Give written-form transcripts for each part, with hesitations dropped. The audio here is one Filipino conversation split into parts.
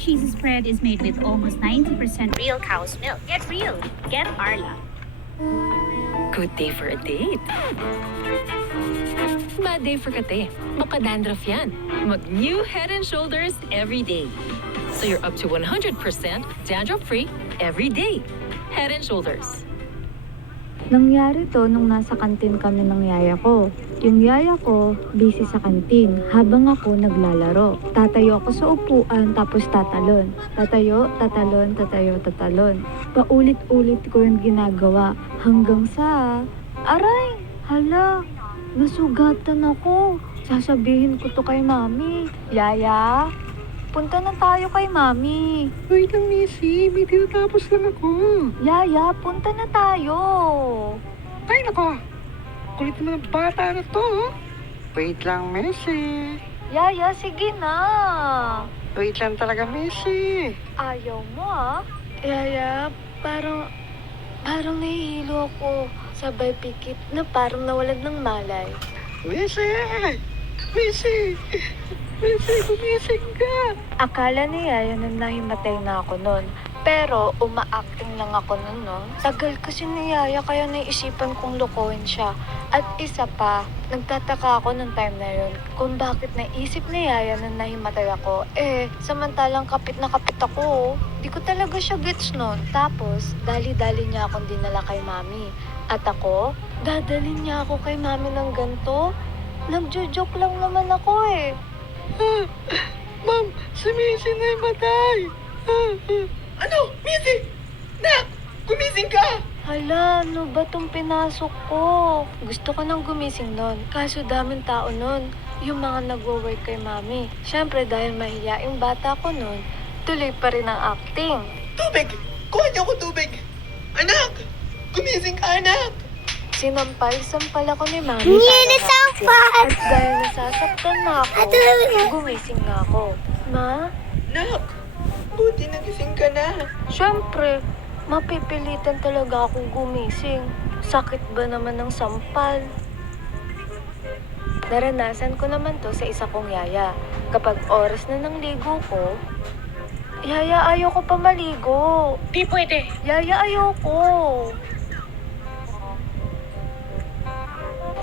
cheesy spread is made with almost 90% real cow's milk. Get real. Get Arla. Good day for a date. Bad day for kate. Baka dandruff yan. Mag-new Head and Shoulders every day. So you're up to 100% dandruff-free every day. Head and Shoulders. Nangyari to nung nasa kantin kami ng yaya ko. Yung yaya ko, busy sa kantin, habang ako naglalaro. Tatayo ako sa upuan, tapos tatalon. Tatayo, tatalon, tatayo, tatalon. Paulit-ulit ko yung ginagawa, hanggang sa... Aray! Hala! Nasugatan ako. Sasabihin ko to kay mami. Yaya, punta na tayo kay mami. Wait lang, Missy. May tinatapos lang ako. Yaya, punta na tayo. Ay, nako. Kulit naman ang bata na to. Oh. Wait lang, Missy. Yaya, sige na. Wait lang talaga, Missy. Ayaw mo ah. Yaya, parang nahihilo ako. Sabay pikit na parang nawalan ng malay. Missy! Missy! Missy, gumising ka. Akala ni Yaya na nahimatay na ako nun. Pero uma-acting lang ako nun, no? Tagal kasi ni Yaya kaya naisipan kong lokohin siya. At isa pa, nagtataka ako nung time na yun kung bakit naisip ni Yaya na nahimatay ako. Samantalang kapit na kapit ako. Di ko talaga siya gets nun. Tapos, dali-dali niya akong dinala kay mami. At ako, dadalhin niya ako kay mami ng ganito. Nagjo-joke lang naman ako eh. Ma'am, si Missy na matay. Ano? Missy? Nak! Gumising ka! Hala, ano ba tong pinasok ko? Gusto ko nang gumising nun. Kaso daming tao nun. Yung mga nagwo-work kay mami. Siyempre dahil mahiyaing bata ko nun, tuloy pa rin ang acting. Tubig! Kuha niyo ako tubig! Anak! Gumising ka, anak! Sinampal ako ni mami. At dahil nasasaktan na ako, gumising na ako. Ma? Nak! Buti nagising ka na. Siyempre, mapipilitan talaga akong gumising. Sakit ba naman ng sampal? Naranasan ko naman to sa isa kong yaya. Kapag oras na ng ligo ko, Yaya, ayoko pa maligo. Di pwede. Yaya, ayoko.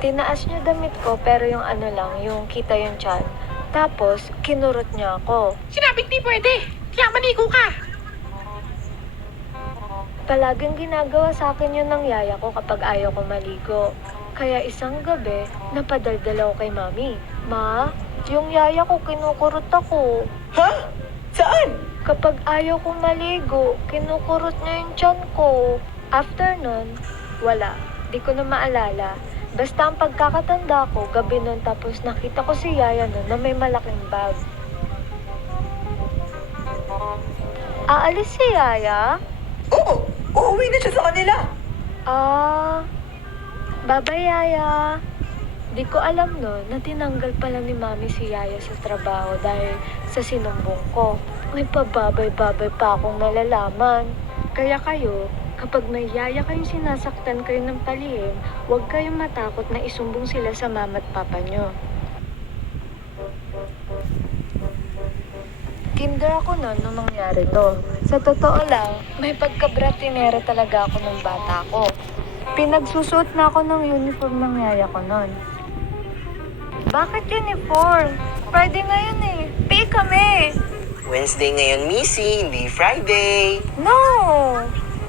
Tinaas niya damit ko pero yung ano lang, yung kita yung tiyan. Tapos, kinurot niya ako. Sinabing di pwede. Kaya maligo ka. Palaging ginagawa sa akin yun ng yaya ko kapag ayaw ko maligo. Kaya isang gabi, napadaldal ako kay mami. Ma, yung yaya ko kinukurot ako. Ha? Saan? Kapag ayaw ko maligo, kinukurot niya yung tiyan ko. After nun, wala. Di ko na maalala. Basta ang pagkakatanda ko, gabi nun tapos nakita ko si yaya nun na may malaking bag. Aalis si yaya? Oo! Uuwi na siya sa kanila. Bye-bye, Yaya. Di ko alam no, na tinanggal pala ni Mami si Yaya sa trabaho dahil sa sinumbong ko. May pababay-babay pa akong nalalaman. Kaya kayo, kapag may yaya kayong sinasaktan kayo ng palihim, huwag kayong matakot na isumbong sila sa mama at papa nyo. Kinder ako noon nung nangyari to. Sa totoo lang, may pagkabratinera talaga ako nung bata ko. Pinagsusuot na ako ng uniform ng yaya ko noon. Bakit uniform? Friday ngayon eh. Pay kami. Wednesday ngayon, Missy. Hindi Friday. No!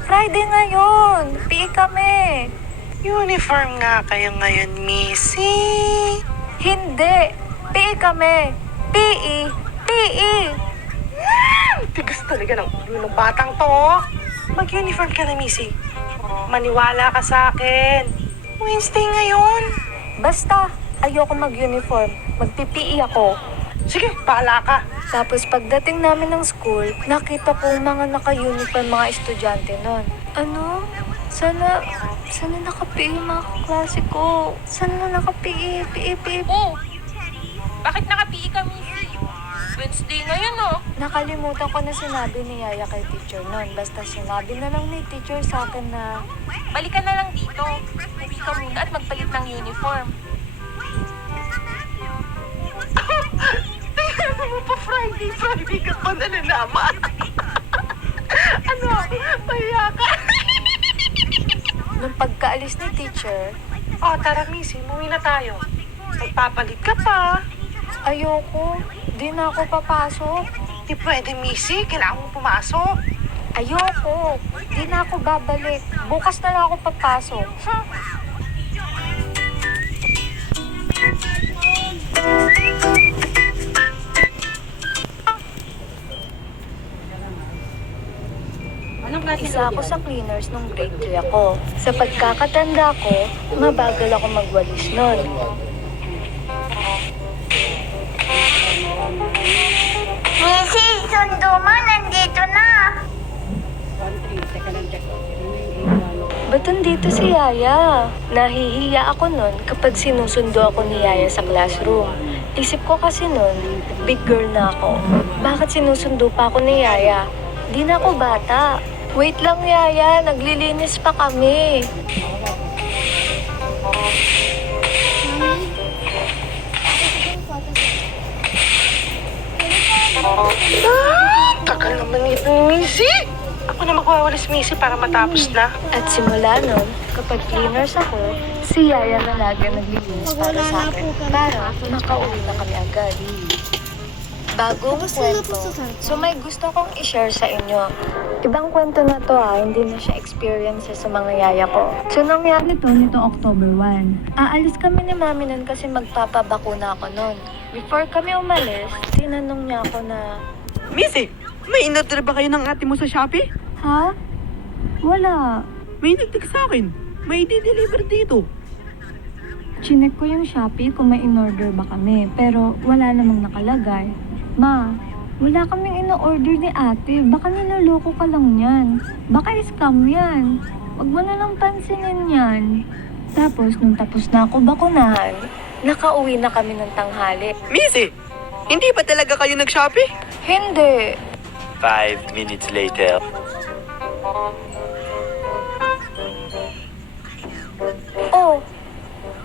Friday ngayon. Pay kami. Uniform nga kayo ngayon, Missy. Hindi. Pay kami. PE. PE. Tigas talaga ng ulo ng batang to. Mag-uniform ka na, Missy. Maniwala ka sa akin. Wednesday ngayon. Basta, ayoko mag-uniform. Mag-PPE ako. Sige, bahala ka. Tapos pagdating namin ng school, nakita ko mga naka-uniform mga estudyante nun. Ano? Sana naka-PE mga kaklase ko. Sana naka-PE, PE. Oh! Bakit naka-PE ka, Missy? Wednesday ngayon, oh. Nakalimutan ko na sinabi ni Yaya kay teacher nun. Basta sinabi na lang ni teacher sa akin na Balikan na lang dito. Uwi ka muna at magpalit ng uniform. Tingnan mo pa Friday ka pa. ako nalalaman. Ano? Mahiya ka. Nung pagkaalis ni teacher, Oh, tara, Missy. Umuwi na tayo. Magpapalit ka pa. ayoko. Di na ako papasok. Di pwede, Missy. Kailangan mo pumasok. Ayoko. Di na ako babalik. Bukas na lang ako papasok. Isa ako sa cleaners nung grade 3 ako. Sa pagkakatanda ko, mabagal ako magwalis nun. Missy, sundo mo, nandito na. Ba't nandito si Yaya? Nahihiya ako nun kapag sinusundo ako ni Yaya sa classroom. Isip ko kasi nun, big girl na ako. Bakit sinusundo pa ako ni Yaya? Di na ako bata. Wait lang, Yaya. Naglilinis pa kami. Tagal naman ito, Missy. Ako na magwawalis, Missy, para matapos na. At simula nun, kapag cleaners ako, si Yaya na lagi naglilinis para sa akin. Para makauwi na kami agad. Bagong kwento. So may gusto kong i-share sa inyo. Ibang kwento na to hindi na siya experiences sa mga yaya ko. So nangyari to nito October 1. Aalis kami ni mami nun kasi magpapabakuna ako nun. Before kami umalis, tinanong niya ako na, Missy, may in-order ba kayo ng ate mo sa Shopee? ha? Wala. May nagtig sa akin. May i-deliver dito. Chinek ko yung Shopee kung may in-order ba kami, pero wala namang nakalagay. Ma, wala kaming in-order ni ate. Baka niloloko ka lang yan. Baka scam yan. Huwag mo na lang pansinin yan. Tapos, nung tapos na ako bakunahan, nakauwi na kami ng tanghali. Missy, hindi ba talaga kayo nag-Shopee? Hindi. 5 minutes later. Oh,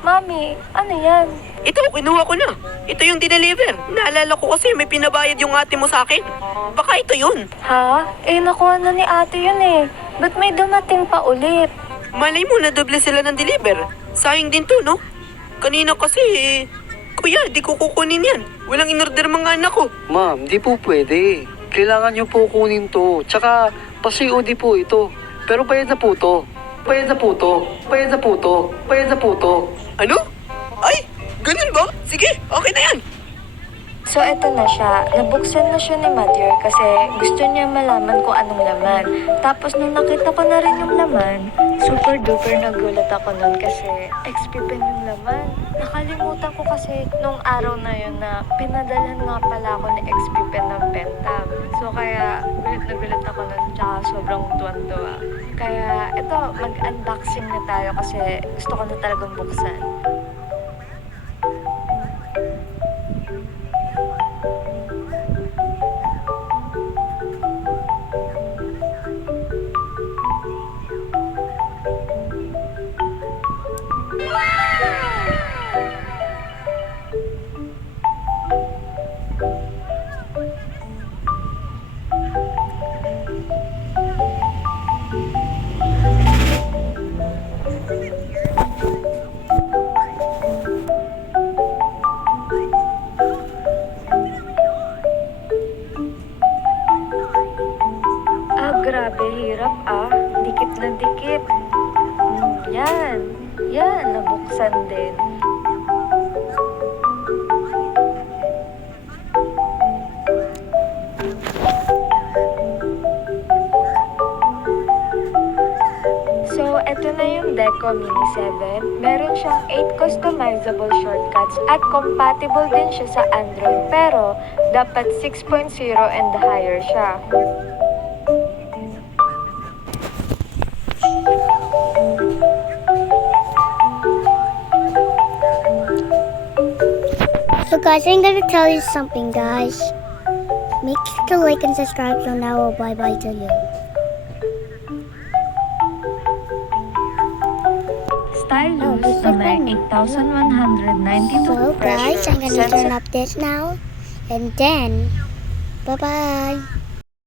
Mami, ano yan? Ito, kinuha ko na. Ito yung dineliver. Naalala ko kasi may pinabayad yung ate mo sa akin. Baka ito yun. Ha? Eh, nakuha na ni ate yun eh. Ba't may dumating pa ulit? Malay mo na doble sila ng deliver. Sayang din to, no? Kanina kasi, kuya, di ko kukunin yan. Walang in-order mga anak ko. Ma'am, di po pwede. Kailangan niyo po kunin to. Tsaka, pa-COD po ito. Pero bayad na po to. Bayad na po to. Bayad na po to. Bayad na po to. Ano? Ay, ganun ba? Sige, okay na yan. So, eto na siya. Nabuksan na siya ni Mother kasi gusto niya malaman kung anong laman. Tapos, nung nakita ko na rin yung laman, super duper nagulat ako nun kasi XP pen yung laman. Nakalimutan ko kasi nung araw na yun na pinadalhan nga pala ako ni XP pen ng pentam. So, kaya gulat na gulat ako nun tsaka sobrang tuwan-tuwa. Kaya, eto, mag-unboxing na tayo kasi gusto ko na talagang buksan. Grabe, hirap Dikit na dikit. Yan. Yan, nabuksan din. So, eto na yung Deco Mini 7. Meron siyang 8 customizable shortcuts at compatible din siya sa Android. Pero, dapat 6.0 and higher siya. So guys, I'm gonna tell you something, guys. Make sure to like and subscribe so now we'll bye-bye to you. Stylus na may 8,192 So guys, I'm gonna turn up this now. And then, Bye-bye.